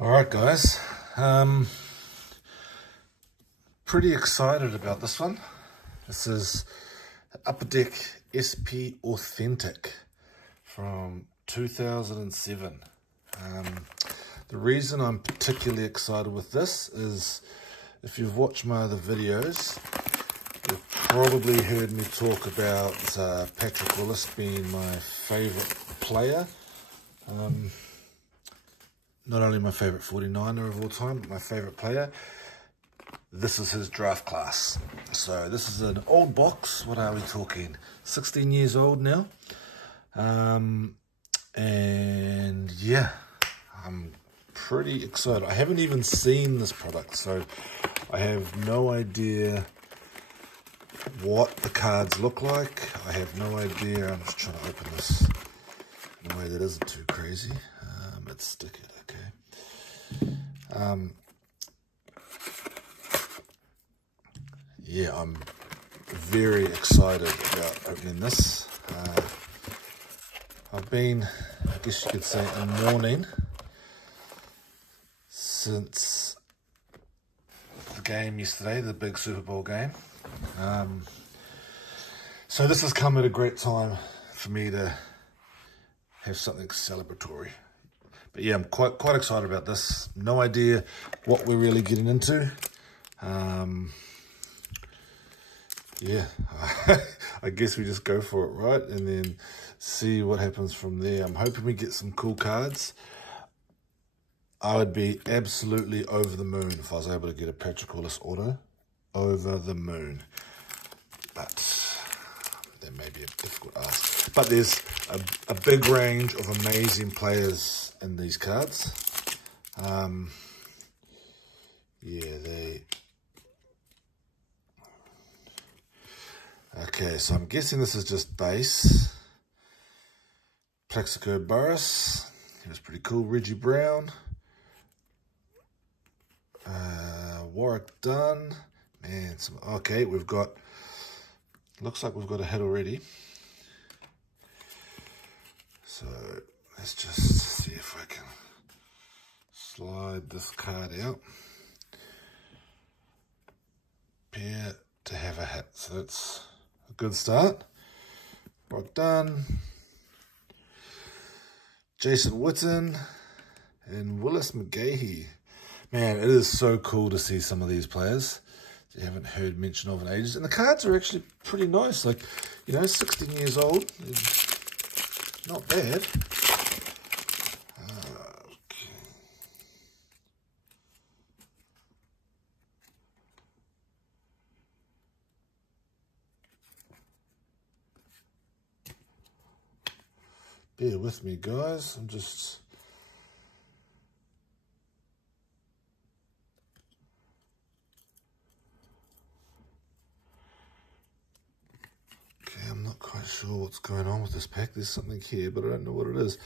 All right, guys. Pretty excited about this one. This is Upper Deck SP Authentic from 2007. The reason I'm particularly excited with this is if you've watched my other videos, you've probably heard me talk about Patrick Willis being my favourite player. Not only my favourite 49er of all time, but my favourite player. This is his draft class. So this is an old box. What are we talking? 16 years old now. And yeah, I'm pretty excited. I haven't even seen this product, so I have no idea what the cards look like. I have no idea. I'm just trying to open this in a way that isn't too crazy. Let's stick it, okay. Yeah, I'm very excited about opening this. I've been, I guess you could say, in mourning since the game yesterday, the big Super Bowl game. So this has come at a great time for me to have something celebratory. But yeah, I'm quite excited about this. No idea what we're really getting into. Yeah, I guess we just go for it, right? And then see what happens from there. I'm hoping we get some cool cards. I would be absolutely over the moon if I was able to get a Patrick Willis auto. Over the moon. But that may be a difficult ask. But there's a big range of amazing players in these cards. Yeah, okay, so I'm guessing this is just base. Plaxico Burress, he was pretty cool. Reggie Brown. Warwick Dunn. Man, okay, we've got, looks like we've got a hit already. So let's just see if I can slide this card out. Appear to have a hit, so that's a good start. Warwick Dunn, Jason Witten, and Willis McGahee. Man, it is so cool to see some of these players that you haven't heard mention of in ages. And the cards are actually pretty nice. Like, you know, 16 years old. Not bad. Okay. Bear with me, guys. I'm just... I'm not quite sure what's going on with this pack. There's something here, but I don't know what it is.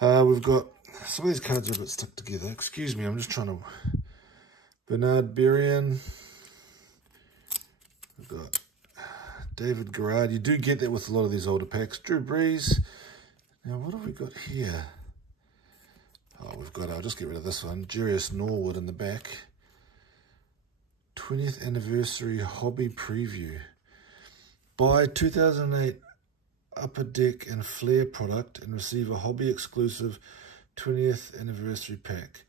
We've got some of these cards are a bit stuck together. Excuse me, I'm just trying to... Bernard Berrien. We've got David Garrard. You do get that with a lot of these older packs. Drew Brees. Now, what have we got here? Oh, we've got... I'll just get rid of this one. Jarius Norwood in the back. 20th Anniversary Hobby Preview. Buy 2008 Upper Deck and Flair product and receive a hobby exclusive 20th anniversary pack.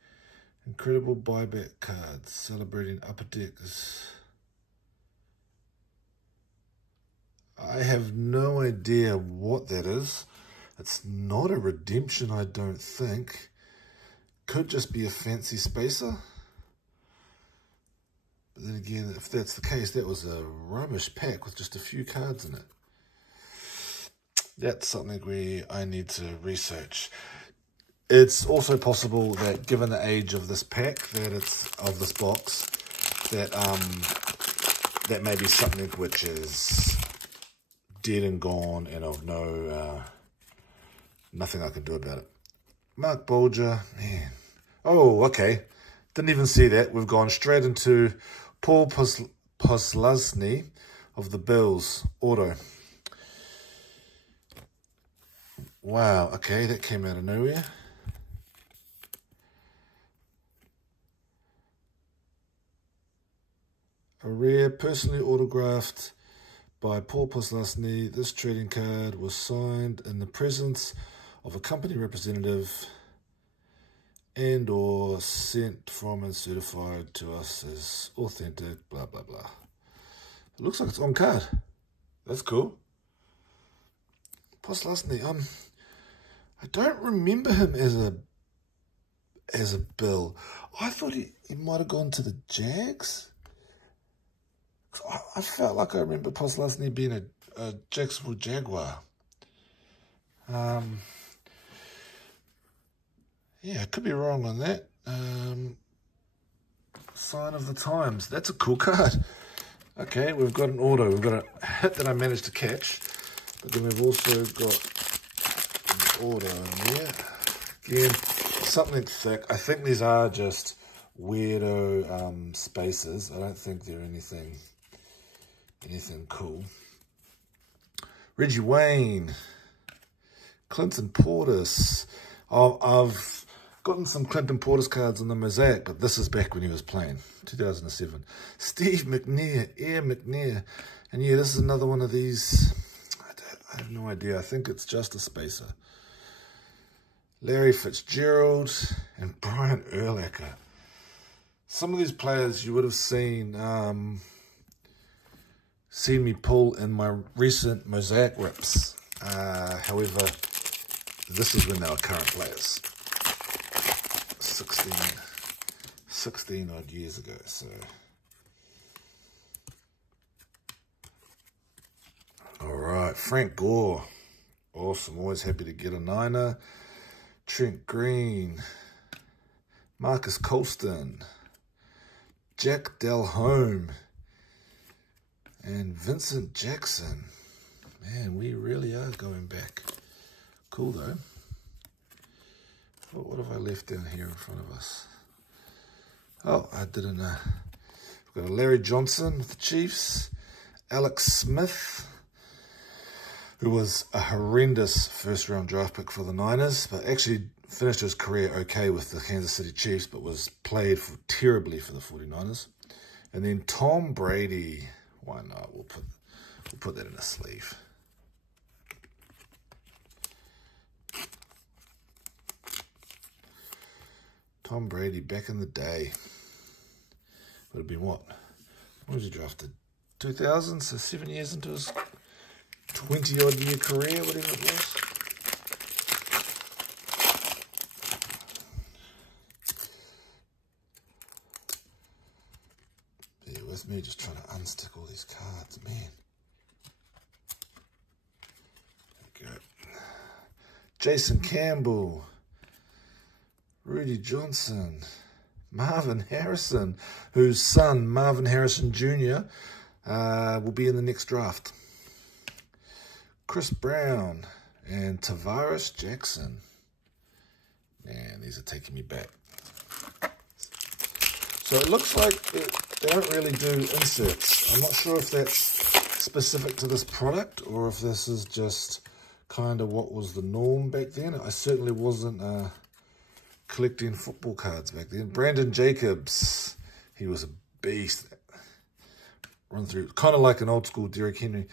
Incredible buyback cards celebrating Upper Deckers. I have no idea what that is. It's not a redemption, I don't think. Could just be a fancy spacer. But then again, if that's the case, that was a rubbish pack with just a few cards in it. That's something I need to research. It's also possible that, given the age of this pack, that it's of this box, that that may be something which is dead and gone, and of nothing I can do about it. Mark Bulger, man. Oh, okay. Didn't even see that. We've gone straight into Paul Posluszny of the Bills auto. Wow, okay, that came out of nowhere. A rare, personally autographed by Paul Posluszny. This trading card was signed in the presence of a company representative and or sent from and certified to us as authentic, blah, blah, blah. It looks like it's on card. That's cool. Posluszny, I don't remember him as a Bill. I thought he might have gone to the Jags. I felt like I remember Posluszny being a Jacksonville Jaguar. Yeah, I could be wrong on that. Sign of the Times. That's a cool card. Okay, we've got an auto. We've got a hit that I managed to catch. But then we've also got an auto in there. Again, something thick. I think these are just weirdo spaces. I don't think they're anything cool. Reggie Wayne, Clinton Portis. I've gotten some Clinton Portis cards on the Mosaic, but this is back when he was playing, 2007. Steve McNair, Air McNair. And yeah, this is another one of these. I have no idea. I think it's just a spacer. Larry Fitzgerald and Brian Urlacher. Some of these players you would have seen me pull in my recent Mosaic rips. However, this is when they were current players. 16 odd years ago. So, all right, Frank Gore. Awesome. Always happy to get a niner. Trent Green. Marcus Colston. Jack Delhomme. And Vincent Jackson. Man, we really are going back. Cool, though. What have I left down here in front of us? Oh, I didn't know. We've got a Larry Johnson with the Chiefs. Alex Smith, who was a horrendous first-round draft pick for the Niners, but actually finished his career okay with the Kansas City Chiefs, but was played terribly for the 49ers. And then Tom Brady. Why not? We'll put that in a sleeve. Tom Brady back in the day. Would have been what? When was he drafted? 2000, so 7 years into his 20-odd year career, whatever it was. Bear with me, just trying to unstick all these cards, man. There we go. Jason Campbell. Rudy Johnson, Marvin Harrison, whose son, Marvin Harrison Jr., will be in the next draft. Chris Brown and Tavares Jackson. Man, these are taking me back. So it looks like they don't really do inserts. I'm not sure if that's specific to this product or if this is just kind of what was the norm back then. I certainly wasn't collecting football cards back then. Brandon Jacobs, he was a beast. Run through, kind of like an old school Derrick Henry.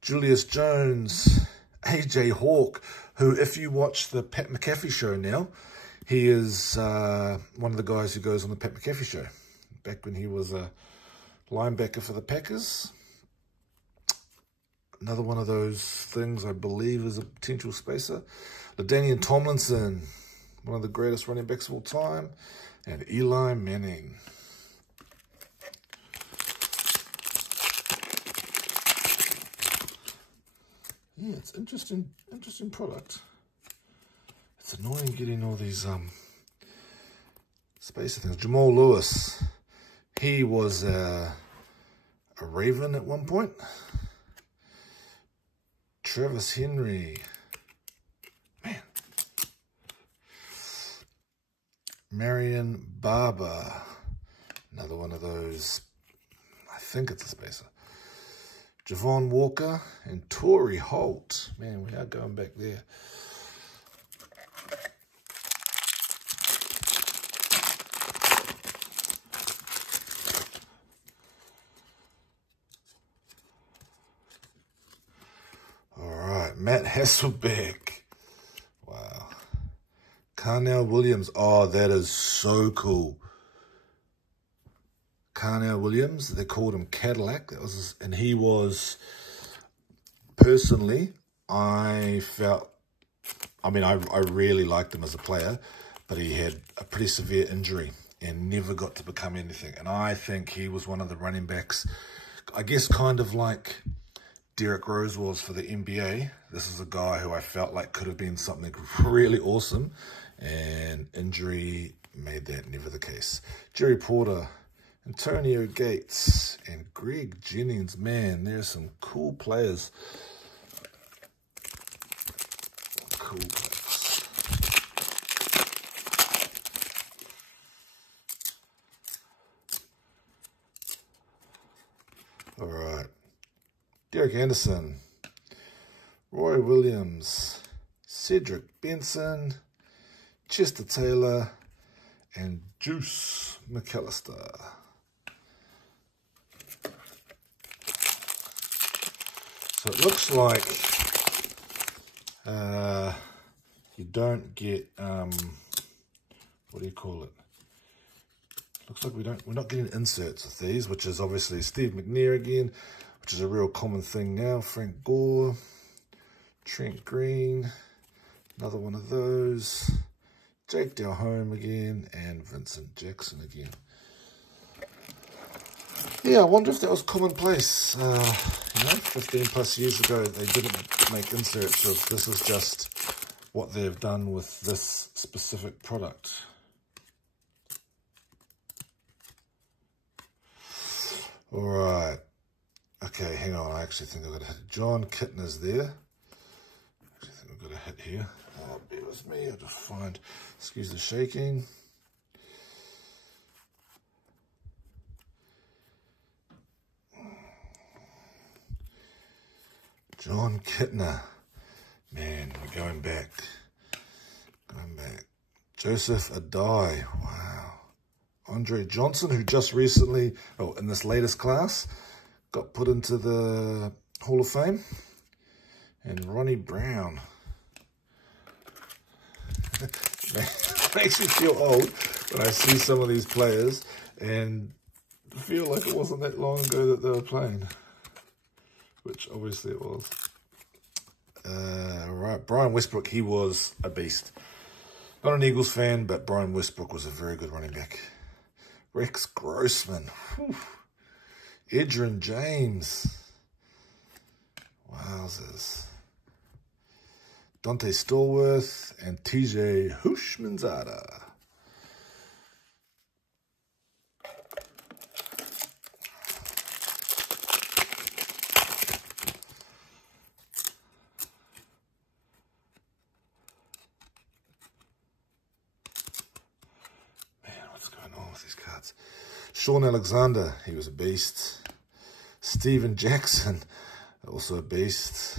Julius Jones, AJ Hawk, who, if you watch the Pat McAfee show now, he is one of the guys who goes on the Pat McAfee show. Back when he was a linebacker for the Packers. Another one of those things I believe is a potential spacer. LaDainian Tomlinson, one of the greatest running backs of all time, and Eli Manning. Yeah, it's interesting product. It's annoying getting all these spacer things. Jamal Lewis, he was a Raven at one point. Travis Henry. Marion Barber, another one of those, I think it's a spacer. Javon Walker and Torrey Holt. Man, we are going back there. Hasselbeck. Wow. Carnell Williams. Oh, that is so cool. Carnell Williams, they called him Cadillac. That was, and he was, personally, I really liked him as a player, but he had a pretty severe injury and never got to become anything. And I think he was one of the running backs, I guess kind of like Derrick Rose was for the NBA. This is a guy who I felt like could have been something really awesome, and injury made that never the case. Jerry Porter, Antonio Gates, and Greg Jennings. Man, there's some cool players. Cool players. All right. Derek Anderson, Roy Williams, Cedric Benson, Chester Taylor, and Juice McAllister. So it looks like you don't get, what do you call it? Looks like we're not getting inserts with these, which is obviously Steve McNair again, which is a real common thing now. Frank Gore, Trent Green, another one of those. Jake Delhomme again, and Vincent Jackson again. Yeah, I wonder if that was commonplace. 15 plus years ago, they didn't make inserts of this is just what they've done with this specific product. All right. Okay, hang on. I actually think I've got a hit. John Kittner's there. I think I've got a hit here. Oh, bear with me. I'll just find, excuse the shaking. John Kittner. Man, we're going back. Joseph Adai. Wow. Andre Johnson, who just recently, in this latest class, got put into the Hall of Fame. And Ronnie Brown. Makes me feel old when I see some of these players and feel like it wasn't that long ago that they were playing. Which obviously it was. Right, Brian Westbrook, he was a beast. Not an Eagles fan, but Brian Westbrook was a very good running back. Rex Grossman. Whew. Edgerrin James. Wowzers. Dante Stallworth and TJ Houshmandzadeh. These cards. Sean Alexander, he was a beast. Steven Jackson, also a beast.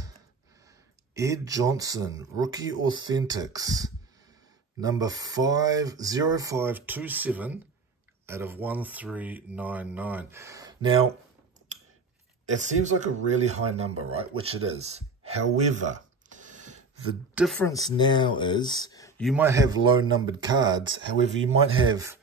Ed Johnson, Rookie Authentics, number 50527 out of 1399. Now, it seems like a really high number, right? Which it is. However, the difference now is you might have low numbered cards. However, you might have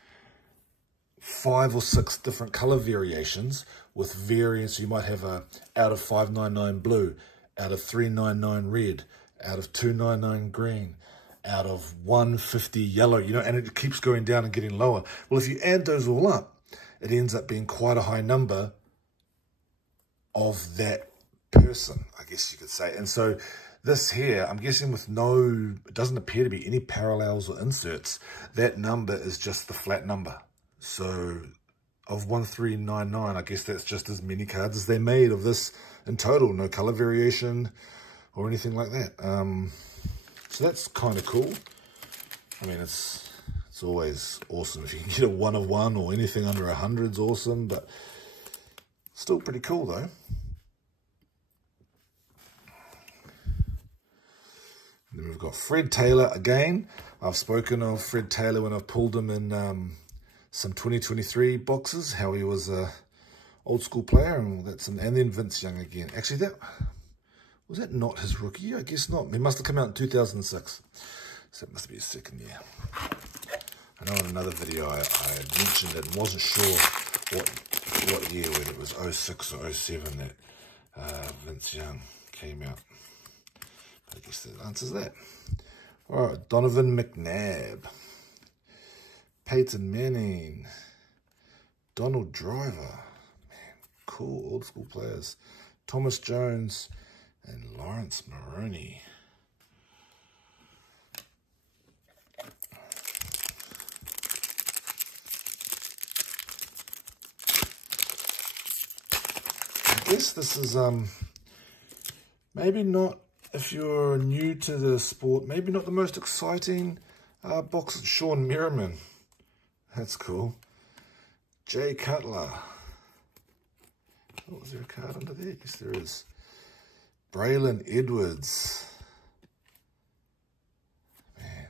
5 or 6 different color variations with variants. You might have a out of 599 blue, out of 399 red, out of 299 green, out of 150 yellow, and it keeps going down and getting lower. Well, if you add those all up, it ends up being quite a high number of that person, I guess you could say. And so this here, I'm guessing with it doesn't appear to be any parallels or inserts. That number is just the flat number. So of 1399, I guess that's just as many cards as they made of this in total. No color variation or anything like that. So that's kind of cool. I mean, it's always awesome if you can get a 1 of 1 or anything under 100's awesome, but still pretty cool though. And then we've got Fred Taylor again. I've spoken of Fred Taylor when I've pulled him in some 2023 boxes, how he was a old school player, and and then Vince Young again. Actually, Was that not his rookie year? I guess not. He must have come out in 2006. So it must be his second year. I know in another video I had mentioned it and wasn't sure what year, whether it was 06 or 07 that Vince Young came out. But I guess that answers that. All right, Donovan McNabb, Peyton Manning, Donald Driver. Man, cool old school players. Thomas Jones and Lawrence Maroney. I guess this is maybe not, if you're new to the sport, maybe not the most exciting box. Sean Merriman. That's cool. Jay Cutler. Oh, is there a card under there? Yes, there is. Braylon Edwards. Man.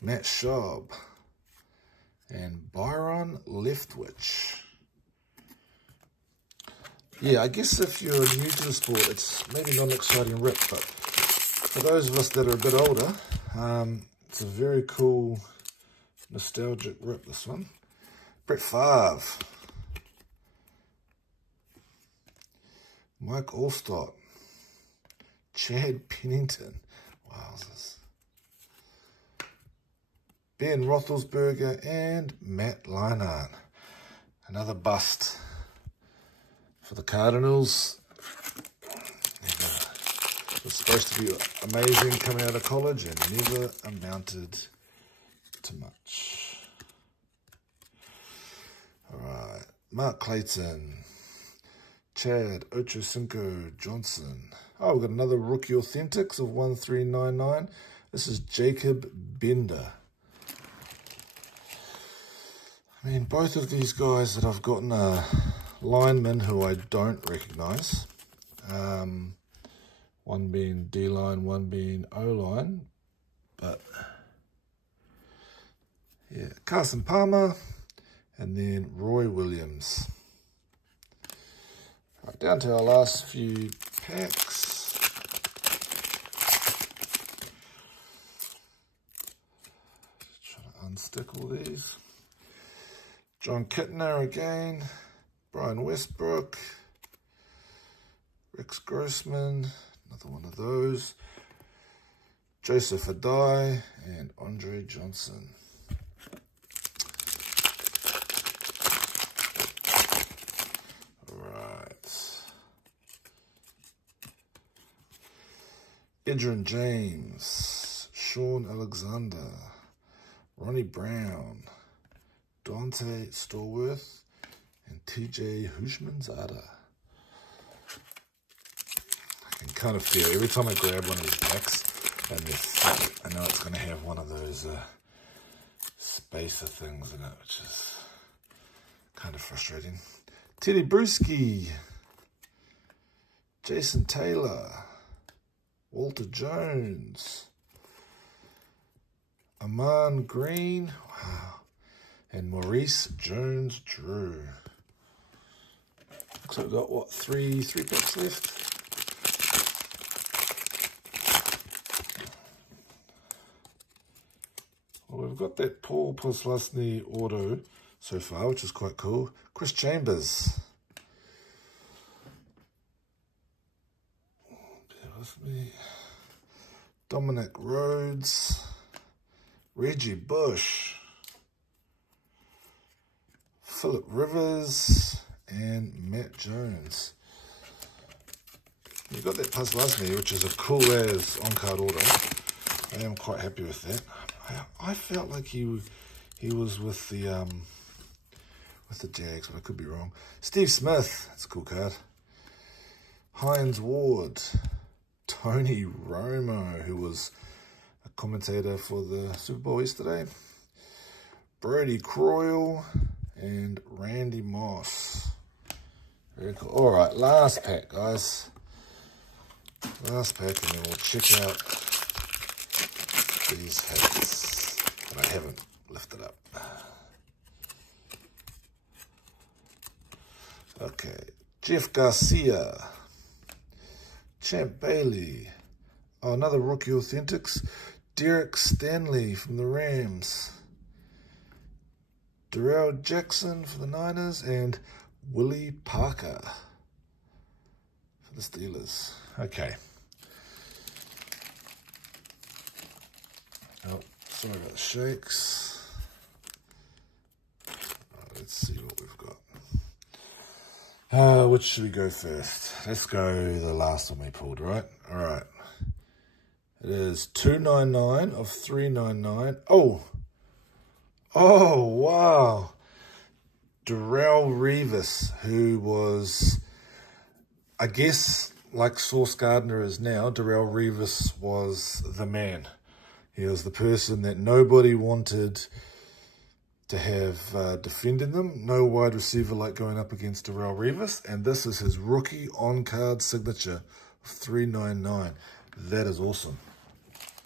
Matt Schaub. And Byron Leftwich. Yeah, I guess if you're new to the sport, it's maybe not an exciting rip, but for those of us that are a bit older, it's a very cool, nostalgic rip, this one. Brett Favre. Mike Allstott. Chad Pennington. Wowzers. Ben Roethlisberger and Matt Leinart. Another bust for the Cardinals. It was supposed to be amazing coming out of college and never amounted to much. All right, Mark Clayton, Chad Ochocinco Johnson. Oh, we've got another Rookie Authentics of 1399. This is Jacob Bender. I mean, both of these guys that I've gotten are linemen who I don't recognize. One being D-line, one being O-line. But, yeah, Carson Palmer and then Roy Williams. Right, down to our last few packs. Just trying to unstick all these. John Kitner again. Brian Westbrook, Rex Grossman, another one of those, Joseph Adai, and Andre Johnson. All right. Edgerrin James, Sean Alexander, Ronnie Brown, Dante Stallworth, and TJ Hushmanzada. I can kind of feel every time I grab one of these packs and I know it's going to have one of those spacer things in it, which is kind of frustrating. Teddy Bruschi, Jason Taylor, Walter Jones, Amon Green, wow, and Maurice Jones-Drew. So we've got, what, three packs left? Well, we've got that Paul Posluszny auto so far, which is quite cool. Chris Chambers. Bear with me. Dominic Rhodes. Reggie Bush. Phillip Rivers. And Matt Jones. You've got that Posluszny, which is a cool as on-card auto. I am quite happy with that. I felt like he was with the Jags, but I could be wrong. Steve Smith, that's a cool card. Hines Ward, Tony Romo, who was a commentator for the Super Bowl yesterday. Brody Croyle and Randy Moss. Very cool. All right, last pack, guys. Last pack, and then we'll check out these hats. But I haven't lifted up. Okay. Jeff Garcia. Champ Bailey. Oh, another rookie authentics. Derek Stanley from the Rams. Darrell Jackson for the Niners. And Willie Parker for the Steelers. Okay. Oh, sorry about the shakes. Right, let's see what we've got. Which should we go first? Let's go the last one we pulled, right? All right. It is 299 of 399. Oh, wow. Darrelle Revis, who was, I guess, like Sauce Gardner is now, Darrelle Revis was the man. He was the person that nobody wanted to have defending them. No wide receiver like going up against Darrelle Revis. And this is his rookie on-card signature of 399. That is awesome.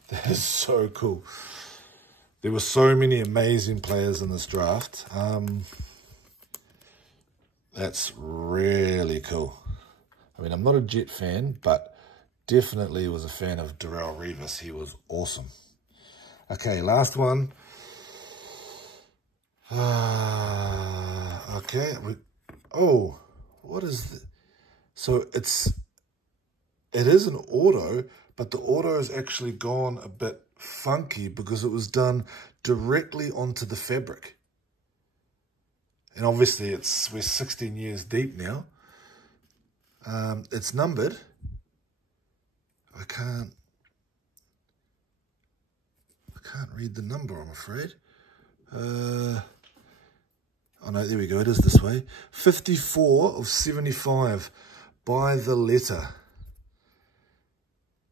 That is so cool. There were so many amazing players in this draft. That's really cool. I mean, I'm not a Jet fan, but definitely was a fan of Darrelle Revis. He was awesome. Okay, last one. Okay. Oh, what is this? So it is an auto, but the auto has actually gone a bit funky because it was done directly onto the fabric. And obviously we're 16 years deep now. It's numbered. I can't read the number, I'm afraid. Oh no, there we go, it is this way. 54 of 75 by the letter.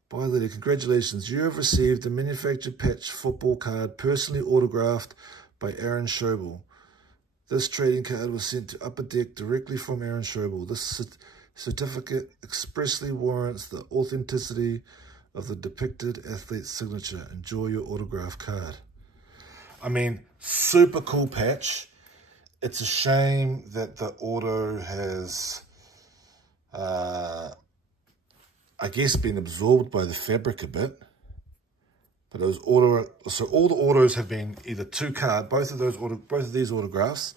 By the letter, congratulations. You have received a manufactured patch football card personally autographed by Aaron Schobel. This trading card was sent to Upper Deck directly from Aaron Schobel. This certificate expressly warrants the authenticity of the depicted athlete's signature. Enjoy your autograph card. I mean, super cool patch. It's a shame that the auto has, I guess, been absorbed by the fabric a bit. But it was so all the autos have been either two card. Both of these autographs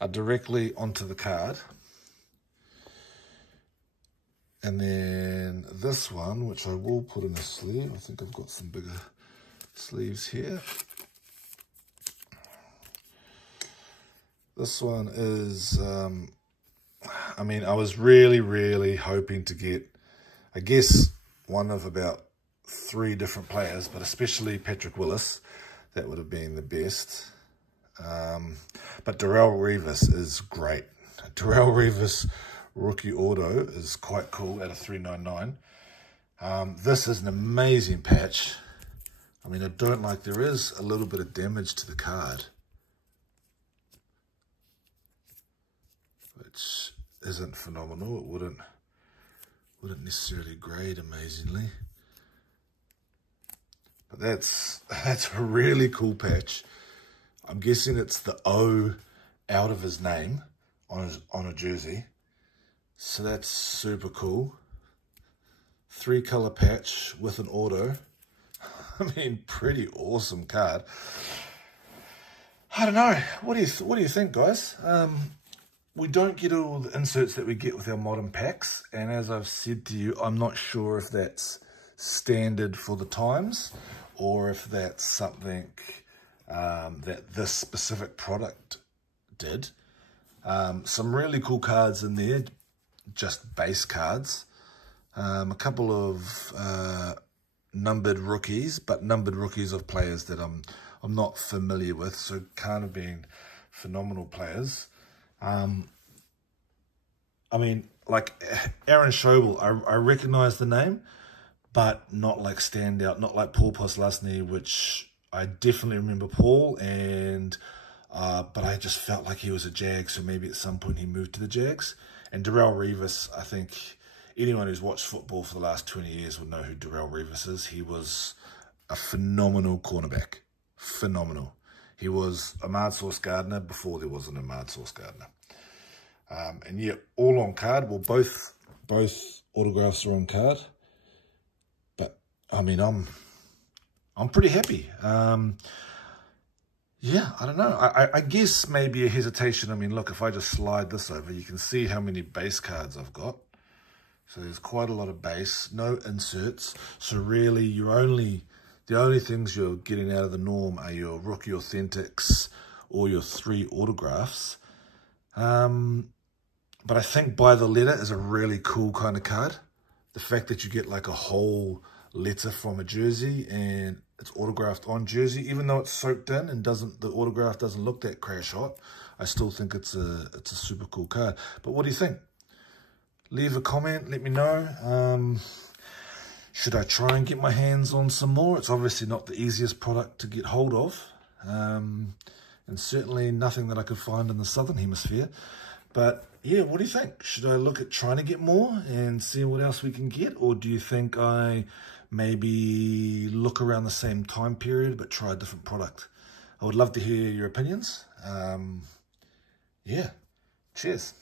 are directly onto the card. And then this one, which I will put in a sleeve. I think I've got some bigger sleeves here. This one is, I mean, I was really, really hoping to get, I guess, one of about 3 different players, but especially Patrick Willis. That would have been the best. But Darrelle Revis is great. Darrelle Revis rookie auto is quite cool at a 399. This is an amazing patch. I mean, I don't like, there is a little bit of damage to the card, which isn't phenomenal. It wouldn't necessarily grade amazingly. But that's a really cool patch. I'm guessing it's the O out of his name on a jersey. So that's super cool. 3-color patch with an auto. I mean, pretty awesome card. I don't know. What do you think, guys? We don't get all the inserts that we get with our modern packs, and as I've said to you, I'm not sure if that's standard for the times or if that's something that this specific product did. Some really cool cards in there, just base cards. A couple of numbered rookies, but numbered rookies of players that I'm not familiar with, so kind of being phenomenal players. I mean, like Aaron Schobel, I recognize the name, but not like standout, not like Paul Posluszny, which I definitely remember Paul, and but I just felt like he was a Jag, so maybe at some point he moved to the Jags. And Darrelle Revis, I think anyone who's watched football for the last 20 years would know who Darrelle Revis is. He was a phenomenal cornerback. Phenomenal. He was Ahmad Sauce Gardner before there was an Ahmad Sauce Gardner. And yeah, all on card. Well, both autographs are on card. I mean, I'm pretty happy. Yeah, I don't know. I guess maybe a hesitation. I mean, look, if I just slide this over, you can see how many base cards I've got. So there's quite a lot of base, no inserts. So really, the only things you're getting out of the norm are your Rookie Authentics or your 3 autographs. But I think By the Letter is a really cool kind of card. The fact that you get like a whole letter from a jersey and it's autographed on jersey, even though it's soaked in and the autograph doesn't look that crash hot, I still think it's a super cool card. But what do you think? Leave a comment, let me know. Should I try and get my hands on some more? It's obviously not the easiest product to get hold of. And certainly nothing that I could find in the Southern Hemisphere. But yeah, what do you think? Should I look at trying to get more and see what else we can get? Or do you think I maybe look around the same time period but try a different product? I would love to hear your opinions. Yeah, cheers.